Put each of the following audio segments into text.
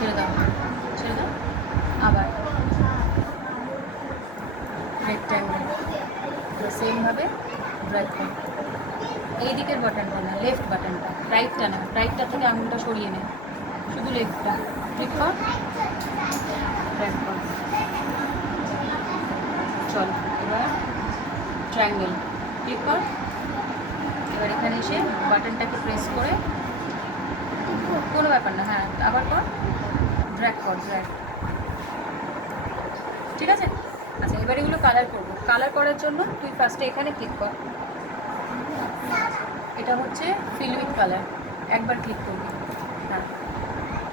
ছেড়ে দাও, ছেড়ে দাও, আবার রেক্ট্যাঙ্গেল, সেমভাবে ড্র্যাগ করো। এই দিকের বাটনটা না, লেফট বাটনটা, রাইটটা না, রাইটটা থেকে আঙুলটা সরিয়ে নে, শুধু লেফটটা ক্লিক কর, ড্র্যাগ কর। চল এবার ট্রায়াঙ্গেল ক্লিক কর। এবার এখানে এসে বাটনটাকে প্রেস করে, কোনো ব্যাপার না, হ্যাঁ আবার কর, ড্র্যাগ কর, ড্র্যাগ, ঠিক আছে। আচ্ছা এবার এগুলো কালার করবো। কালার করার জন্য তুই ফার্স্টে এখানে ক্লিক কর, এটা হচ্ছে ফিল উইথ কালার, একবার ক্লিক করবি, হ্যাঁ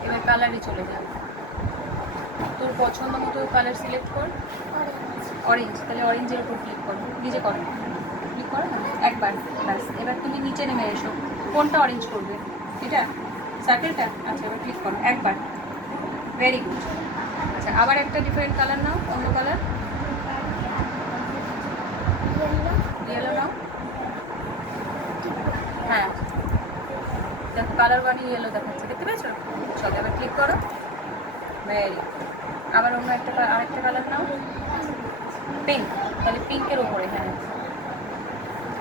এবার কালারে চলে যাবে। তোর পছন্দ মতো কালার সিলেক্ট কর, অরেঞ্জ, তাহলে অরেঞ্জের উপর ক্লিক করো, নিজে করো, ক্লিক করো না একবার, ব্যাস। এবার তুমি নিচে নেমে এসো, কোনটা অরেঞ্জ করবে, এটা সার্কেলটা, আচ্ছা এবার ক্লিক করো একবার, ভেরি গুড। আচ্ছা আবার একটা ডিফারেন্ট কালার নাও, অন্য কালার, ইয়েলো নাও, হ্যাঁ দেখো কালার ওয়ানই ইয়েলো দেখাচ্ছে, দেখতে পেয়েছো। চলো এবার ক্লিক করো, ভেরি, আবার অন্য একটা আরেকটা কালার নাও, পিঙ্ক, তাহলে পিঙ্কের ওপরে, হ্যাঁ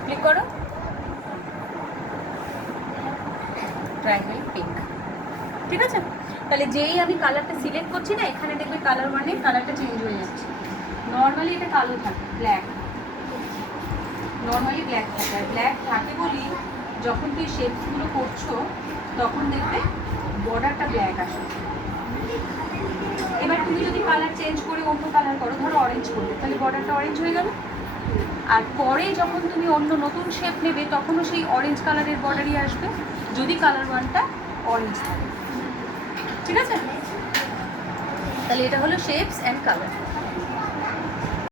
ক্লিক করো, ট্রায়াঙ্গেল পিঙ্ক, ঠিক আছে। তাহলে যেই আমি কালারটা সিলেক্ট করছি না, এখানে দেখবে কালার মানে কালারটা চেঞ্জ হয়ে যাচ্ছে। নর্মালি এটা কালো থাকে, ব্ল্যাক, নর্মালি ব্ল্যাক থাকে, আর ব্ল্যাক থাকে বলি যখন তুই শেপগুলো করছো তখন দেখবে বর্ডারটা ব্ল্যাক আসে। এবার তুমি যদি কালার চেঞ্জ করে অন্য কালার করো, ধরো অরেঞ্জ করলে, তাহলে বর্ডারটা অরেঞ্জ হয়ে গেল। আর পরে যখন তুমি অন্য নতুন শেপ নেবে তখনও সেই অরেঞ্জ কালারের বর্ডারই আসবে, যদি কালার ওয়ানটা অরেঞ্জ থাকে, ঠিক আছে। তাহলে এটা হলো শেপস অ্যান্ড কালার।